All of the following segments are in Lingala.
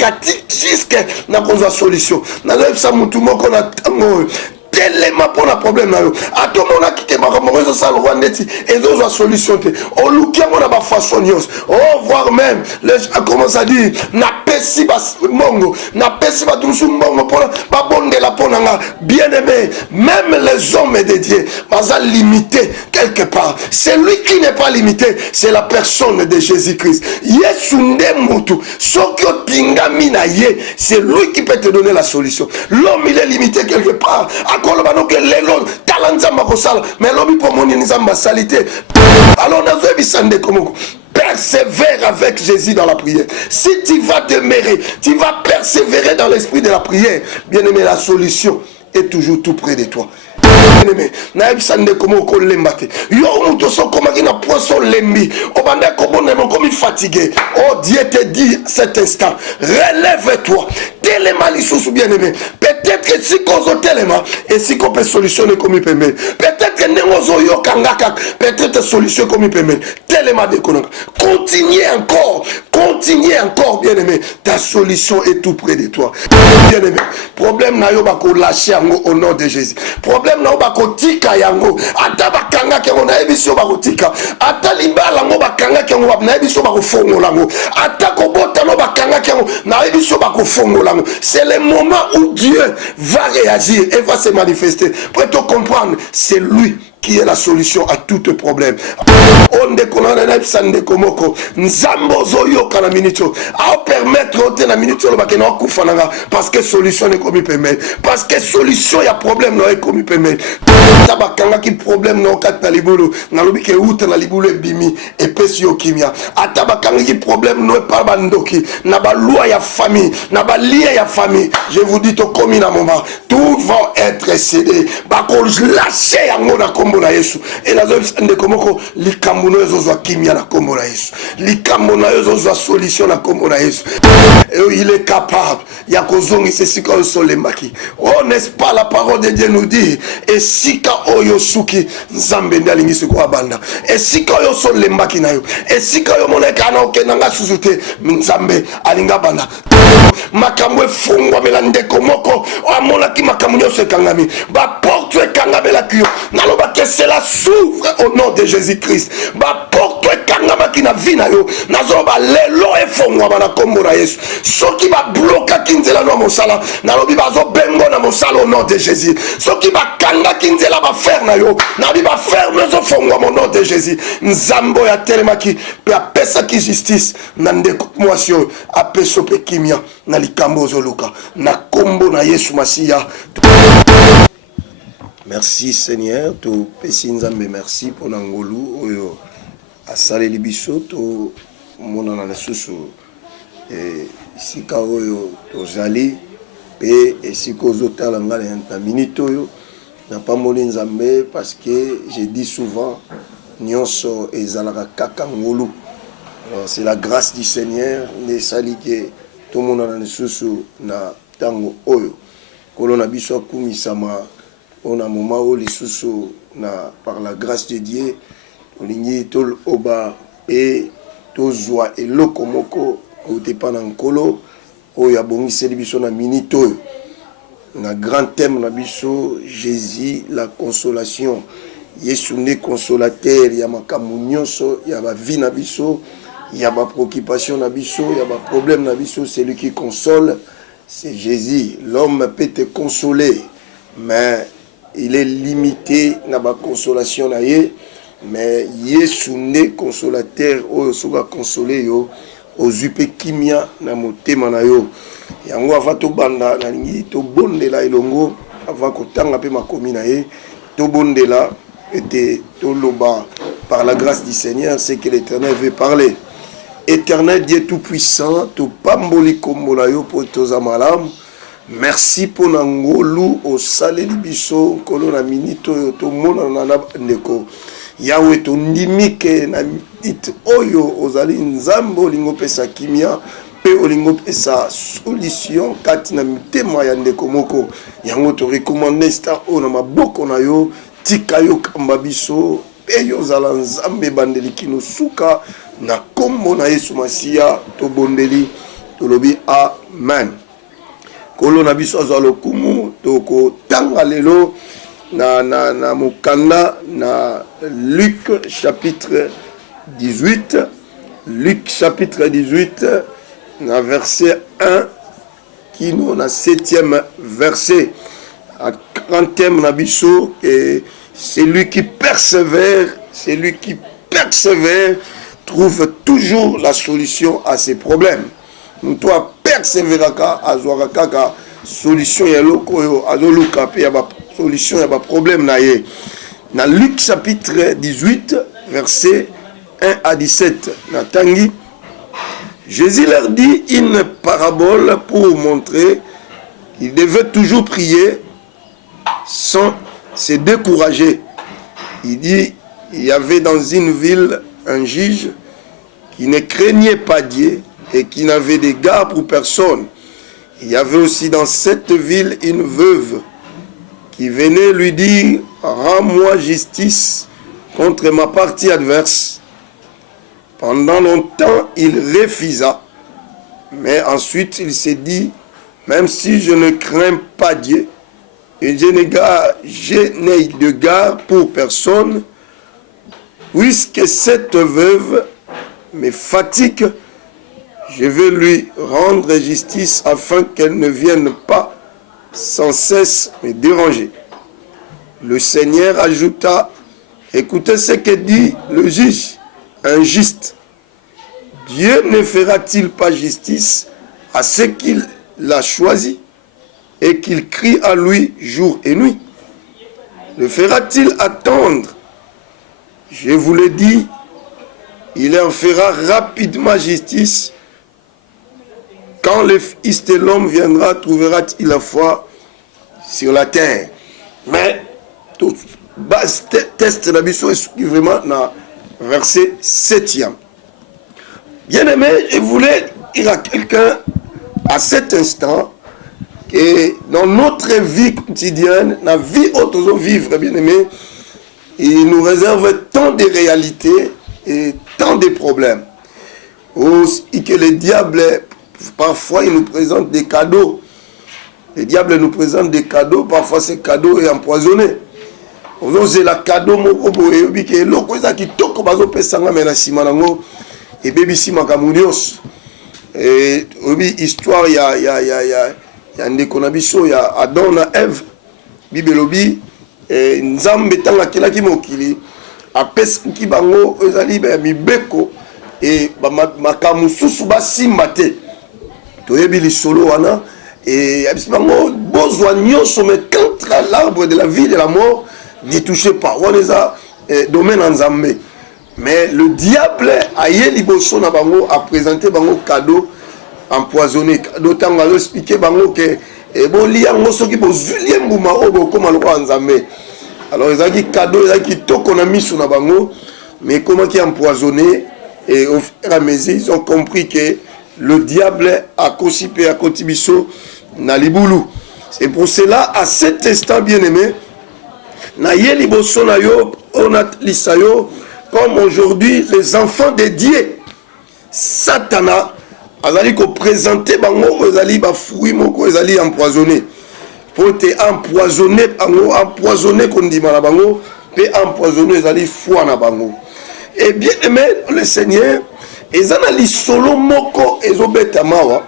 kati jusque na kozwa solution na lefsa mutu moko na tango tellement pour le problème. À tout le monde qui te marre, on ça le roi neti et d'autres solutions. On look on a pas façon oh voir même les gens commencent à dire n'a pas si bas mongo n'a pas si bas tout sous mongo pour pas bon de la ponanga bien aimé même les hommes dédiés pas limité quelque part. C'est lui qui n'est pas limité, c'est la personne de Jésus-Christ. Yesunde mutu sokyo pinga minaye, c'est lui qui peut te donner la solution. L'homme il est limité quelque part. Mais l'homme pour mon salité. Alors nous avons persévère avec Jésus dans la prière. Si tu vas demeurer, tu vas persévérer dans l'esprit de la prière. Bien aimé, la solution est toujours tout près de toi. Bien-aimé, naebisande komo ko lembate. Yo muto so koma kina poisson lembi. Obanda kobone mo comme fatigué. Oh Dieu te dit cet instant, relève-toi. Tellement lisusu bien-aimé. Peut-être que si kozo tellement et si qu'on peut solutionner comme il peut. Peut-être que nengozo yo kangaka, peut-être solution comme il peut. Tellement de konanga. Continuez encore bien-aimé. Ta solution est tout près de toi. Bien-aimé. Problème na yo ba ko lâcher au nom de Jésus. Problème na bakotika yango ata bakanga ke na ebiso bakotika ata libala ngo bakanga ke ngo na ebiso bakofongola ngo ata kobota no bakanga ke na ebiso bakofongola ngo. C'est le moment où Dieu va réagir et va se manifester pour te comprendre. C'est lui qui est la solution à tout problème. On déconne sande komoko nzambo zoyo kana minito a permettre ote na minito lo bakena kufananga parce que solution ne komi permettre parce que solution ya problème no komi permettre ta bakanga ki problème no kat na libulu na lobi ke uta na libulu bimi et pesio kimia ata bakanga ki problème no pa bandoki na ba loi ya famille na ba lien ya famille. Je vous dis to komi na moment tout va être cédé ba ko lâcher yango na na Yesu et la zone de komoko likambo no ezo kimia na kombo na Yesu likambo na ezo solution na kombo na Yesu. Il est capable ya kozongi sesika osolembaki. Oh n'est-ce pas la parole de Dieu nous dit et sika oyo suki nzambe ndalingi siko abanda et sika oyo solembaki na yo et sika oyo moneka na okenanga suzute nzambe alinga banda makambo efungwa melande komoko amona ki makambo nyose kangami ba porte ekangabela kiyo naloba que cela s'ouvre au nom de Jésus-Christ. Ba porte ekangama ki na vie na yo nazoba lelo efungwa bana kombo na Yesu soki ba bloka kinzela no mosala nalobi bazo bengo na mosala au nom de Jésus soki ba kanga kinzela ba faire na yo nabi ba faire mezo fungwa au nom de Jésus nzambo ya telemaki pe apesa ki justice na ndeko mwasio apeso pe kimia na likambo zoluka na kombo na Yesu Masia. Merci Seigneur, to pesi nzambe merci pour nangolu oyo asale libiso to mona na susu sika oyo to zali pe esika ozotala ngala na minute oyo na pas moni nzambe parce que je dis souvent nyonso ezalaka kaka ngolu. Alors c'est la grâce du Seigneur ne sali que tout mona na susu na tango oyo kolona biso kumisama. On a un moment où les sous na par la grâce de Dieu on ligne tol oba et to joie et lokomoko au dépend en colo o ya bongi célibiso na minito na grand thème na biso Jésus la consolation Yesu ne consolateur ya makambo nyonso ya ba vie na biso ya ba préoccupation na biso ya ba problème na biso. C'est lui qui console, c'est Jésus. L'homme peut te consoler mais il est limité na ba consolation na ye mais Yesu ne consolateur o soka consoler yo ozupe kimia na motema na yo yango ava to banda na lingi to bondela elongo ava kotanga pe makomi na ye to bondela ete to loba par la grâce du Seigneur c'est que l'Éternel veut parler. Éternel Dieu tout puissant to pamboli kombola yo po toza malamu. Merci pour nangolu au salé libiso kolo na minito to mona na ndeko yawe to ndimike na it oyo ozali nzambo lingo pesa kimia pe olingo pesa solution kati na mitema ya ndeko moko yango to recommander sta o na maboko na yo tika yo kamba biso pe yo zala nzambe bandeli kino suka na kombo na Yesu Masia to bondeli tolobi amen. Kolo na biso azwa lokumu toko tanga lelo na mukanda na Luc chapitre 18. Luc chapitre 18 na verset 1 qui nous na 7e verset à 30e na biso, et celui qui persévère trouve toujours la solution à ses problèmes. Nous doit persévérer à la solution ya loko azoluka pe ya ba solution ya ba problème na ye. Na Luc chapitre 18 verset 1 à 17 na tangi, Jésus leur dit une parabole pour montrer qu'ils devaient toujours prier sans se décourager. Il dit, il y avait dans une ville un juge qui ne craignait pas Dieu et qui n'avait d'égard pour personne. Il y avait aussi dans cette ville une veuve qui venait lui dire, rends-moi justice contre ma partie adverse. Pendant longtemps, il refusa, mais ensuite il s'est dit, même si je ne crains pas Dieu, et je n'ai de garde pour personne, puisque cette veuve me fatigue, je vais lui rendre justice afin qu'elle ne vienne pas sans cesse me déranger. Le Seigneur ajouta, écoutez ce que dit le juge injuste. Dieu ne fera-t-il pas justice à ceux qu'il a choisis et qu'il crie à lui jour et nuit? Le fera-t-il attendre? Je vous l'ai dit, il en fera rapidement justice. Quand le Fils de l'homme viendra, trouvera-t-il la foi sur la terre? Mais tout base test la mission est vraiment dans verset 7e. Bien-aimé, je voulais dire à quelqu'un à cet instant que dans notre vie quotidienne, la vie autre vivre, bien-aimé, il nous réserve tant de réalités et tant de problèmes. Et que le diable, parfois, il nous présente des cadeaux. Le diable nous présente des cadeaux, parfois ces cadeaux est empoisonné. C'est la cadeau, et baby si makamunios et histoire il y a ndekonabiso il y a Adam na Ève bibelobi et nzambe tanga kelaki mokili apesi bango ezali ba mibeko et makamususu basimba te toyebi lisolo wana et abisi bango bozwa nyonso mais contre l'arbre de la vie et de la mort n'y touchez pas on les a domaine en nzambe. Mais le diable a présenté bango cadeau empoisonné. D'autant qu'on a expliqué bango que alors ils ont dit cadeau, ils ont dit qu'on a mis sur la bango, mais comment qui est empoisonné, et au fur et à mesure ils ont compris que le diable a conçu à Kotibiso na liboulou. C'est pour cela à cet instant bien aimé, na yeli boso na yo onat lisayo. Comme aujourd'hui, les enfants de Dieu, Satana, azali ko présenter bango, azali ba fruit moko, azali empoisonné. Pour te empoisonné, empoisonné qu'on dit na bango, pe empoisonné, azali foi na bango. Et bien aimé le Seigneur, ezana solo moko ezobeta mawa.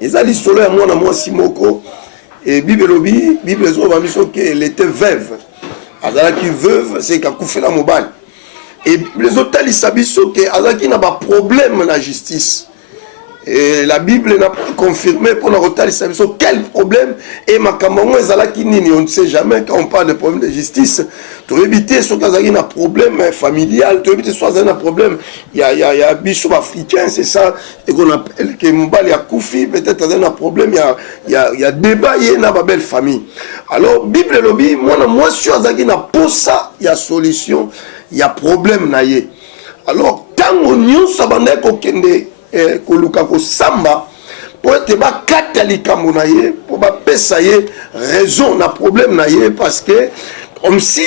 Ezali solo ya mwana mwasi moko, et Bible lobi, Bible zo ba miso que elle était veuve. Azala qui veuve, c'est qu'a koufé la mobile. Et les autres, ils savent qu'il n'y a pas de problème dans la justice. Et la Bible n'a pas confirmé pour nous quel problème et on ne sait jamais quand on parle de problème de justice. Tu éviter ce qu'il y a un problème familial, tu éviter soit un problème, il y a un bishop africain, c'est ça, et qu'on appelle que Moubali a Koufi, peut-être un problème, il y a débat, il y a une belle famille. Alors, Bible lobby, moi, je suis à Zagina, pour ça, il y a solution, il y a problème. Alors, quand on s'abandonne kokende koluka ko samba pour être ba katalika monaye pour ba pesaye raison na problème naye parce que comme si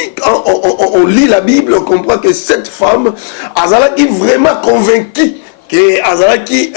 on lit la Bible on comprend que cette femme azala qui vraiment convaincue que azalaki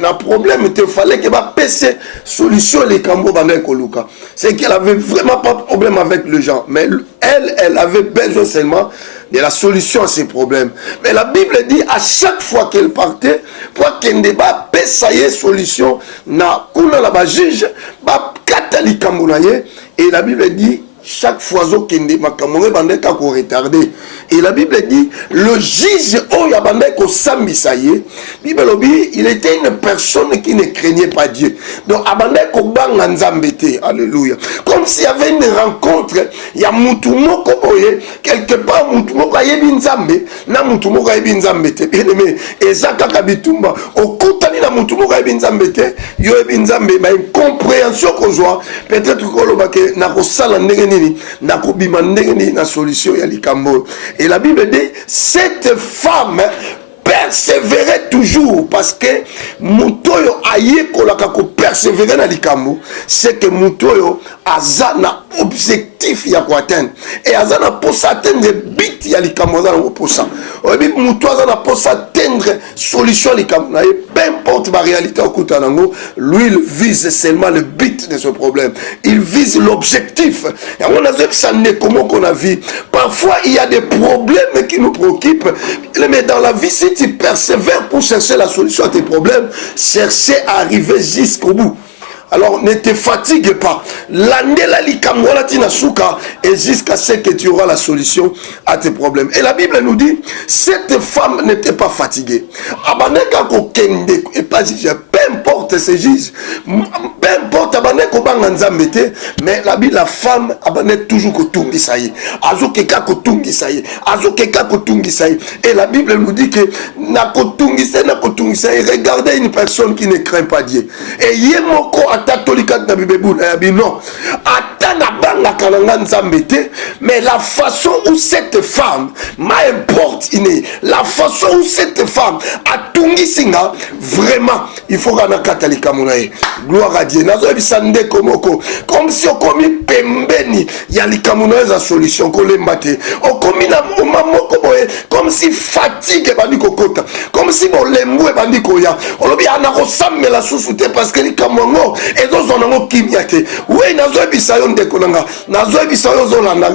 na problème il fallait que ba pese solution les cambo banda koluka. C'est qu'elle avait vraiment pas de problème avec les gens, mais elle avait besoin seulement de la solution à ses problèmes. Mais la Bible dit à chaque fois qu'elle partait pour qu'elle débat pesaye solution na kuna la ba juge ba katali kambo na ye, et la Bible dit chaque fois qu'il makamore bande ka ko retardé. Et la Bible dit le juge oh ya bande ko sambisaye. Bible obi il était une personne qui ne craignait pas Dieu. Donc abande ko banga nzambete. Alléluia. Comme s'il y avait une rencontre, il y a mutu moko boye quelque part mutu moko ayebi nzambe na mutu moko ayebi nzambete. Bien aimé, ezaka kabitumba okutani na mutu moko ayebi nzambete, yo ayebi nzambe ba une compréhension ko joie. Peut-être ko loba ke na ko sala ndenge na solution ya likambo. Et la Bible dit cette femme persévérait toujours, parce que mutoyo aye kolaka ko persévérer na likambo, c'est que mutoyo azana objectif ya ko atteindre, et azana pour atteindre but ya likambo azana pour ça. Obi muto azana pour atteindre solution likambo na peu importe la réalité au kutanango, lui il vise seulement le but de ce problème, il vise l'objectif. Et on a vu que ça n'est comment qu'on a vu. Parfois il y a des problèmes qui nous préoccupent, mais dans la vie si tu persévères pour chercher la solution à tes problèmes, chercher à arriver jusqu'au bout. Alors ne te fatigue pas. L'andela likamwala tina souka, et jusqu'à ce que tu auras la solution à tes problèmes. Et la Bible nous dit, cette femme n'était pas fatiguée. Abaneka ko kende, et pas juge, peu importe ses juges, peu importe abaneka banga nzambete, mais la femme abaneka toujours ko tungi saye. Azo keka ko tungi saye. Azo keka ko tungi saye. Et la Bible nous dit que na ko tungi saye, regardez une personne qui ne craint pas Dieu. Et yemoko non, mais la façon où cette femme m'importe, la façon où cette femme a tungi singa, vraiment, il faut qu'on a katalika monae. Gloire à Dieu. Nazo ebisande komoko, comme si on commis pembeni, il y a likamonae za solution qu'on l'embate. On commis na mamoko boye, comme si fatigue bandi kokota, comme si bon lembu bandi koya. On lobi anakosamme la sousouté parce que likamongo et donc on a kimyate. Oui, nazo ebisayo ndekolanga, nazo ebisayo zolanga.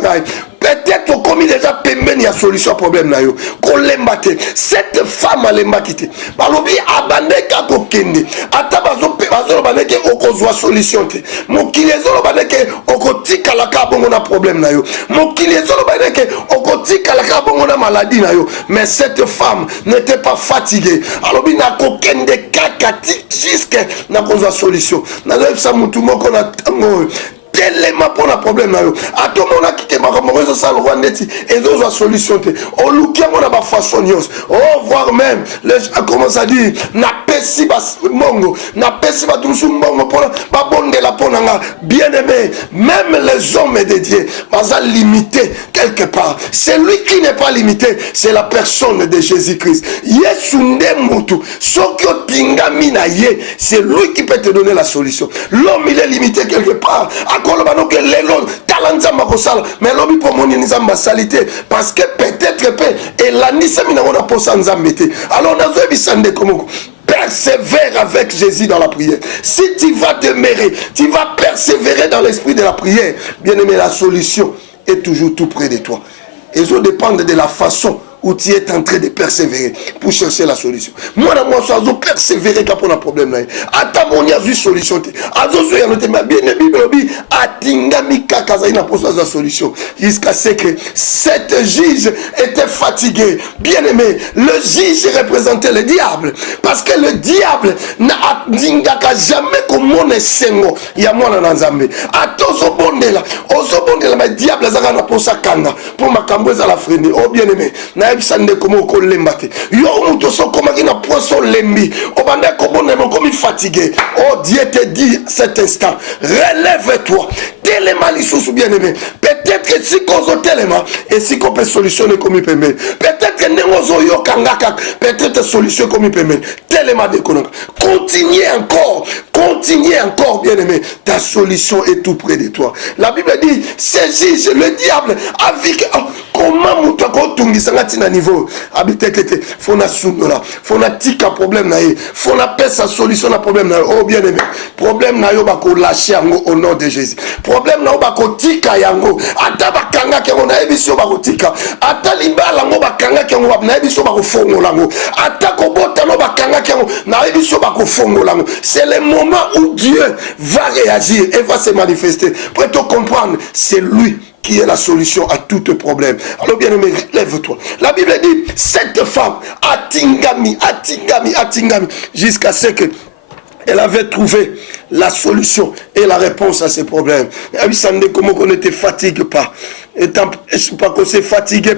Peut-être comme il déjà pembeni ya solution problème na yo. Ko lembate. Cette femme a lembakite. Balobi abandeka ko kende. Ata bazo baneke okozwa solution te. Mokili ezolo baneke okotika la ka bongo na problème na yo. Mokili ezolo baneke okotika la ka bongo na maladie na yo. Mais cette femme n'était pas fatiguée. Alobi na ko kende kakati jusqu'à na kozwa solution. Na lève sa mutu moko na tango. Tellement pour le problème là. À tout le monde qui te marre, moi je sens le roi neti et ils ont solution. On loue qui on a ma façon oh voir même les gens commencent à dire na pesi bas mongo na pesi ba tout sous mongo pour ba bonde la ponanga bien aimé. Même les hommes dédiés basa limité quelque part. C'est lui qui n'est pas limité, c'est la personne de Jésus-Christ. Yesunde mutu sokyo tingami na ye, c'est lui qui peut te donner la solution. L'homme il est limité quelque part. Mais l'homme pour mon nizamba salité parce que peut-être et la nisami on a pour ça nzambete. Alors on a vu bisande comme persévère avec Jésus dans la prière. Si tu vas demeurer, tu vas persévérer dans l'esprit de la prière. Bien aimé, la solution est toujours tout près de toi. Et ça dépend de la façon où tu es en train de persévérer pour chercher la solution. Moi, je suis persévérer pour le problème. Attends, on y a une solution. La solution. Jusqu'à ce que cette juge était fatiguée. Bien aimé, le juge représentait le diable. Parce que le diable n'a jamais comme mon sengo. Il y a moi dans Zambé. Attends, le diable a pour sa kanga. Pour ma cambouze à la freine. Oh, bien aimé. Sande comme ko lembate yo muto so comme qui na poisson lembi obanda ko bonne comme fatigué. Oh Dieu te dit cet instant relève-toi, Telema lisusu bien-aimé. Peut-être que si kozo telema et si qu'on peut solutionner comme il peut. Peut-être que nengozo yo kangaka, peut-être solution comme il peut. Telema de konanga. Continuez encore, bien-aimé. Ta solution est tout près de toi. La Bible dit, saisis le diable avec comment mouta ko tungisanga tina niveau. Habite kete, fona sundola, fona tika problème na ye, fona pesa sa solution na problème na yo. Oh bien-aimé, problème na yo bako lâcher yango au nom de Jésus. Problème na yo bako tika yango. Ata bakanga ke on a ebiso bako tika. Ata libala ngo bakanga ke on na ebiso bako fongo lango. Ata ko bota no bakanga ke na ebiso bako fongo lango. C'est le moment où Dieu va réagir et va se manifester. Pour te comprendre, c'est lui qui est la solution à tout problème. Alors bien aimé, lève-toi. La Bible dit, cette femme, atingami, jusqu'à ce que elle avait trouvé la solution et la réponse à ses problèmes. Et ça ne comment qu'on ne te fatigue pas. Et pas qu'on s'est fatigué,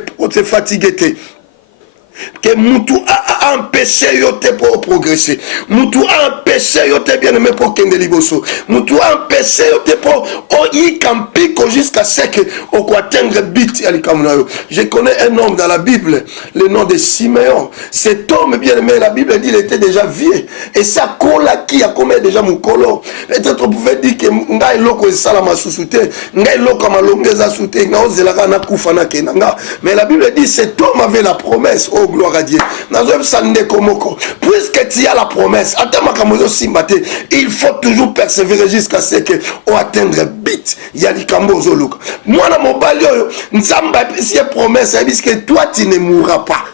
que Moutou a empêché yote pour progresser. Moutou a empêché yote bien aimé pour kende liboso. Moutou a empêché yote pour y campiko jusqu'à ce que on atteindre but alikamunayo. Je connais un homme dans la Bible, le nom de Siméon. Cet homme bien aimé, la Bible dit il était déjà vieux et sa cola qui a commis déjà mon colo. Peut-être on pouvait dire que ngai loko esalama susute, ngai loko malongeza sute, nga ozelaka na kufa na kenanga. Mais la Bible dit cet homme avait la promesse. Oh gloire à Dieu. Puisque tu as la promesse, il faut toujours persévérer jusqu'à ce qu'on atteigne bit. Il y a des cambozo. Moi, dans mon balio, Nzamba, si la promesse, c'est que toi, tu ne mourras pas.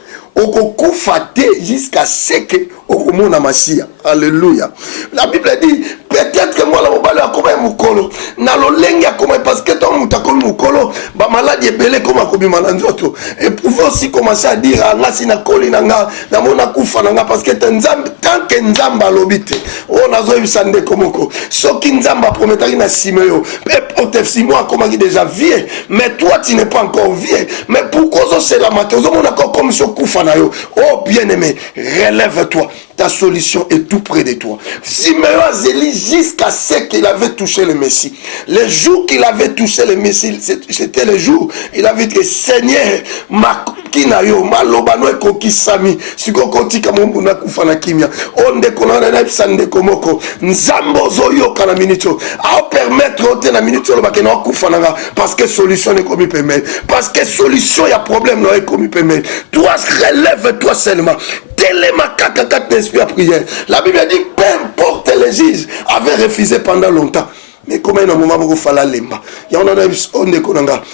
Jusqu'à ce que okomona Masia. Alléluia. La Bible dit peut-être que moi la mobile a comme mukolo na lolenga comme parce que ton mutakolo mukolo ba maladie belé comme akobima na nzoto et pouvez aussi commencer à dire nga sina koli nanga na mona kufa nanga parce que nzambe tant que nzamba lobite on a zo bisande komoko soki nzamba prometaki na Siméon et otef Simon comme qui déjà vieux mais toi tu n'es pas encore vieux mais pourquoi c'est la matin on a encore comme sur kufa na yo. Oh bien-aimé, relève-toi. Ta solution est tout près de toi. Siméon a zéli jusqu'à ce qu'il avait touché le Messie. Le jour qu'il avait touché le Messie, c'était le jour il avait dit Seigneur, ma kinayo, ma lobano e kokisami, siko kotika mungu na kufa na kimia. Onde konana na bisande komoko. Nzambo zoyo kana minito. A permettre ote na minito lo bakena kufa nanga parce que solution ne komi permettre. Parce que solution y a problème no e komi permettre. Toi relève-toi seulement. Téléma kaka t'inspire à prière. La Bible dit, peu importe les juges avaient refusé pendant longtemps. Mais comment il y a un moment où il faut aller lemba. Il y a un homme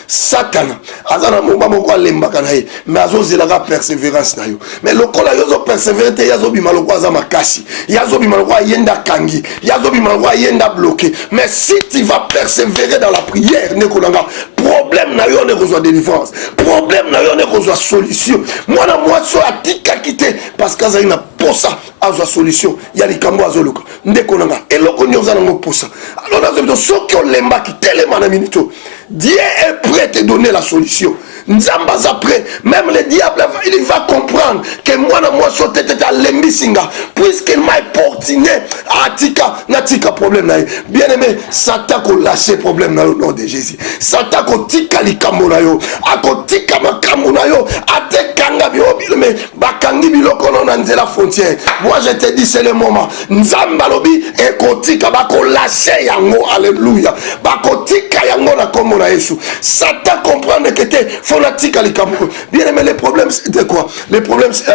Satan. Azana moment où il lemba kanaï. Mais azozi la persévérance na yo. Mais le kola yozo persévérance yazo bimalo kwa zama kasi. Yazo bimalo kwa yenda kangi. Yazo bimalo kwa yenda bloqué. Mais si tu vas persévérer dans la prière, ne konanga. Problème na yo ne reçoit délivrance. Problème na yo ne reçoit solution. Moi na moi so atika kité parce que ça ina posa azo solution. Ya likambo azoluka. Ndekonanga. Et loko nyoza na mo posa. Alors ceux qui ont l'emba qui tellement na minito. Dieu est prêt à te donner la solution. Nzambaz après, même le diable, il va comprendre que moi, je suis à l'embisinga, puisqu'il m'a portiné à Tika, Natika problème. Bien aimé, Satan a lâché problème au nom de Jésus. Satan a tika likamonayo, a tika makamonayo, a te kanga biobil, mais bakangi biloko non anze la frontière. Moi, je te dis, c'est le moment. Nzambalobi et kotika bako lâché yango, alléluia. Bako tika yango na komo na Yesu. Satan comprend que te fonatique à l'Ikamour. Bien aimé, les problèmes c'est quoi? Les problèmes c'est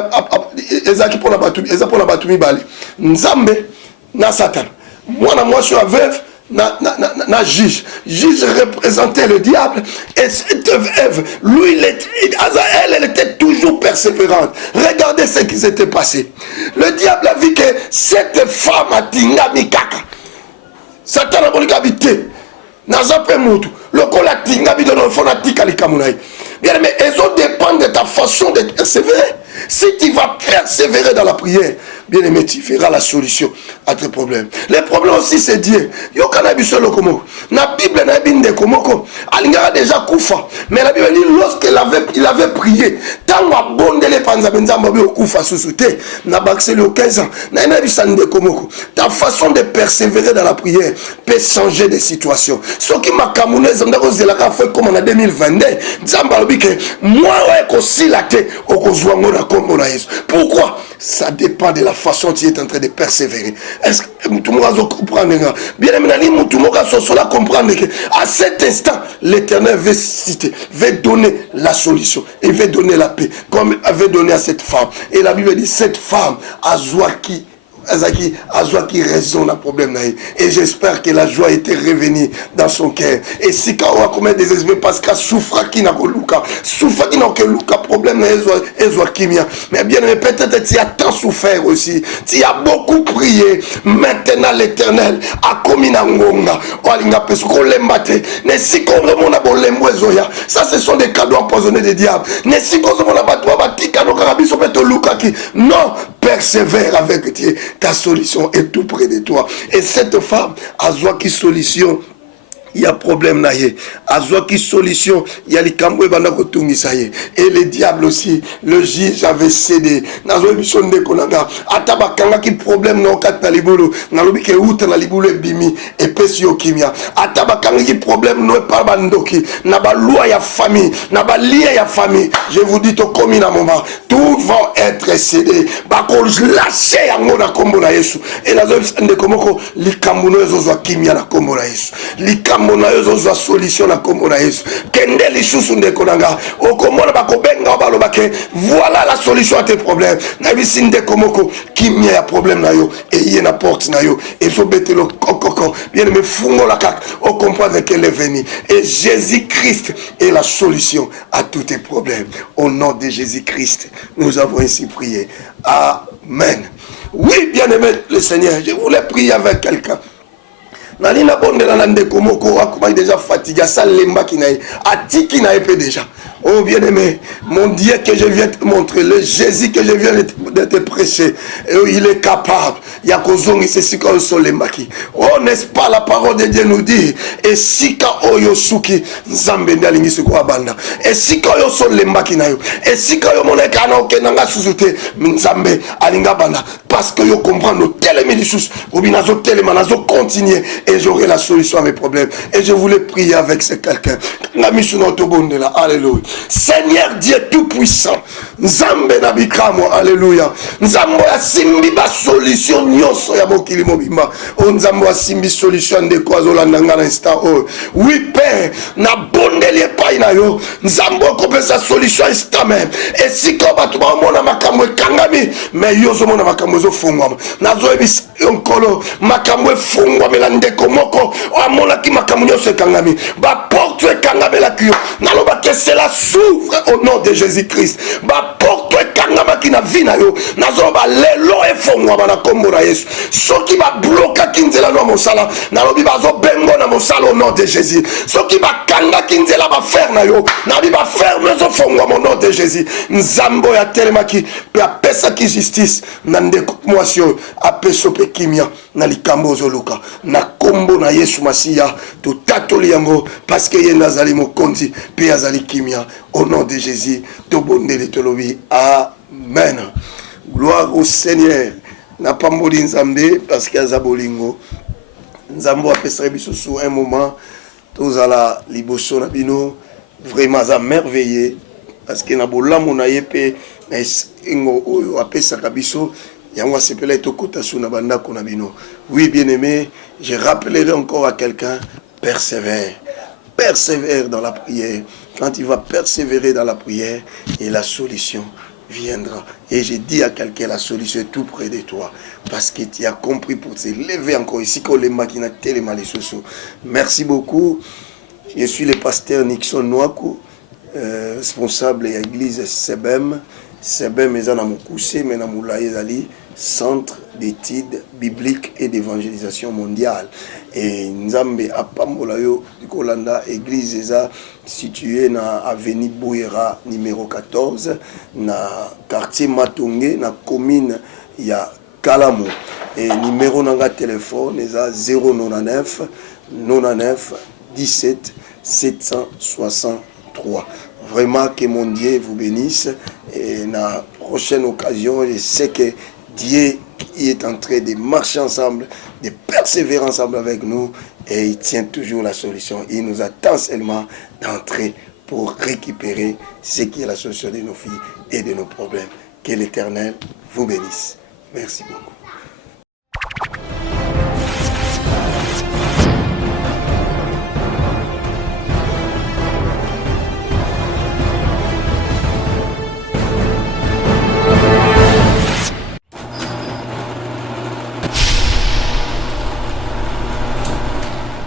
Ezaki pour la Batumi, Ezaki pour la Batumi Bali. Nzambe na Satan. Moi je suis veuve na juge. Juge représentait le diable et cette veuve, lui elle était toujours persévérante. Regardez ce qui s'était passé. Le diable a vu que cette femme a tinga mikaka. Satan a voulu habiter. Nazape mutu. Le colatinga bidono fonatique à l'ikamunai. Bien mais elles ont dépend de ta façon de persévérer. Si tu vas persévérer dans la prière, bien aimé, tu verras la solution à tes problèmes. Les problèmes aussi, c'est Dieu. Yo kana biso lokomo. Na Bible na binde komoko. Alingara déjà kufa. Mais la Bible dit lorsqu'il avait prié, tant wa bondele panza benzamba bi okufa susute. Na bakseli au 15 ans. Na ina bisande komoko. Ta façon de persévérer dans la prière peut changer des situations. Ce qui m'a kamoune zandako zelaka fait comme en 2022. Nzamba lobike moi ouais ko silate okozwango na kombo na Yesu. Pourquoi? Ça dépend de la façon dont tu es en train de persévérer. Est-ce que tout le monde comprend? Bien évidemment, tout le monde comprendre qu'à cet instant, l'Éternel veut citer, veut donner la solution et veut donner la paix, comme il veut donner à cette femme. Et la Bible dit, cette femme a joie qui résout le problème. Et j'espère que la joie était revenue dans son cœur. Et si quand on a commis des esprits, parce qu'à souffrir qui n'a pas Luca, souffrir qui n'a pas Luca, problème mais bien, mais peut-être tu as tant souffert aussi. Tu as beaucoup prié. Maintenant, l'Éternel a commis un ngonga. Ça, ce sont des cadeaux empoisonnés des diables. Non, persévère avec Dieu. Ta solution est tout près de toi. Et cette femme a joie qui solution. Il y a problème naïe. A joie qui solution. Il y a les camboués banakotumi. Et le diable aussi. Le juge avait cédé. Nazo émission de konanga. Ataba kanga qui problème non kat na libulu. Nalobi ke outa na libulu bimi. Et pesio kimia. Ataba kanga qui problème non pas bandoki. Naba loi ya famille. Naba lia ya famille. Je vous dis to komi na moment. Tout va être cédé. Bako lâché yango na kombo na Yesu. Et nazo émission de komoko. Li kambuno ezo kimia na kombo na Yesu. Li mona yo zo solution na kombo na Yesu kende lisusu ndekonanga okomona bakobenga balobake voilà la solution à tes problèmes na bisi ndekomoko kimia ya problème na yo et yé na porte na yo et so betelo kokoko bien me fungo la kak on comprendre qu'elle est venue et Jésus-Christ est la solution à tous tes problèmes. Au nom de Jésus-Christ nous avons ainsi prié. Amen. Oui, bien aimé le Seigneur, je voulais prier avec quelqu'un. Nalina bonde la nande komoko akuma déjà fatigué ça lemba qui naï atiki naï pe déjà. Oh bien aimé, mon Dieu que je viens te montrer, le Jésus que je viens de te prêcher, il est capable. Yakozongi c'est si qu'on so lembaki. Oh n'est-ce pas la parole de Dieu nous dit et si ka oyosuki nzambe ndalingi se kwa banda. Et si ka oyo so lembaki na yo. Et si ka yo moneka na okenanga suzute nzambe alinga banda parce que yo comprendre nos télémédisus ou bien nazo télémanazo continuer et j'aurai la solution à mes problèmes. Et je voulais prier avec ce quelqu'un. Alléluia. Seigneur Dieu Tout-Puissant, Nzambe Nabikamo, Alléluia. Nzambo ya simbi ba solution nyonso ya mokili mobimba. O Nzambo ya simbi solution de quoi olandanga na instant. Oui Père, na bondeli epai na yo. Nzambo ko sa solution instant même. Et si ko batu ba mona makambo kangami, mais yo zo mona makambo zo fungwa. Nazo ebis onkolo makambo fungwa melande komoko. O amona ki makambo nyonso kangami. Ba porte kangami la kiyo. Naloba que cela s'ouvre au nom de Jésus-Christ. Ba porte kangama ki na vina yo. Nazoba lelo e fongwa na kombo na Yesu. Soki ba bloka kinzela no mosala. Nalobi bazo bengo na mosala au nom de Jésus. Soki ba kanga kinzela ba faire na yo. Nabi ba faire mezo fongwa au nom de Jésus. Nzambo ya telemaki pe apesa ki justice na ndeko mwasio apeso pe kimia na likambo zoluka. Na kombo na Yesu Masia to tatoli yango parce que yena zali mokonzi pe azali kimia au nom de Jésus to bondeli to lobi. Amen. Gloire au Seigneur. Na pamboli nzambe parce que azabolingo. Nzambo apesera biso sous un moment tous à la liboso na bino vraiment à merveilleux parce que na bolamu na yepe na ngo oyo apesaka biso yango sepela etokota sous na bandako na bino. Oui bien-aimé, je rappellerai encore à quelqu'un, persévère. Persévère dans la prière. Quand tu vas persévérer dans la prière, et la solution viendra. Et j'ai dit à quelqu'un, la solution est tout près de toi. Parce que tu as compris pour te lever encore ici. Merci beaucoup. Je suis le pasteur Nixon Nouakou, responsable de l'église Sebem. c'est bien mais na mokuse mais na moulaye ezali centre d'études bibliques et d'évangélisation mondiale. Et Nzambe apambola yo Kolanda église eza située na avenue Bouera numéro 14 na quartier Matongé na commune ya Kalamu. Et numéro nanga téléphone eza 099 99 17 763. Vraiment que mon Dieu vous bénisse. Et la prochaine occasion, je sais que Dieu est en train de marcher ensemble, de persévérer ensemble avec nous. Et il tient toujours la solution. Il nous attend seulement d'entrer pour récupérer ce qui est la solution de nos filles et de nos problèmes. Que l'Éternel vous bénisse. Merci beaucoup.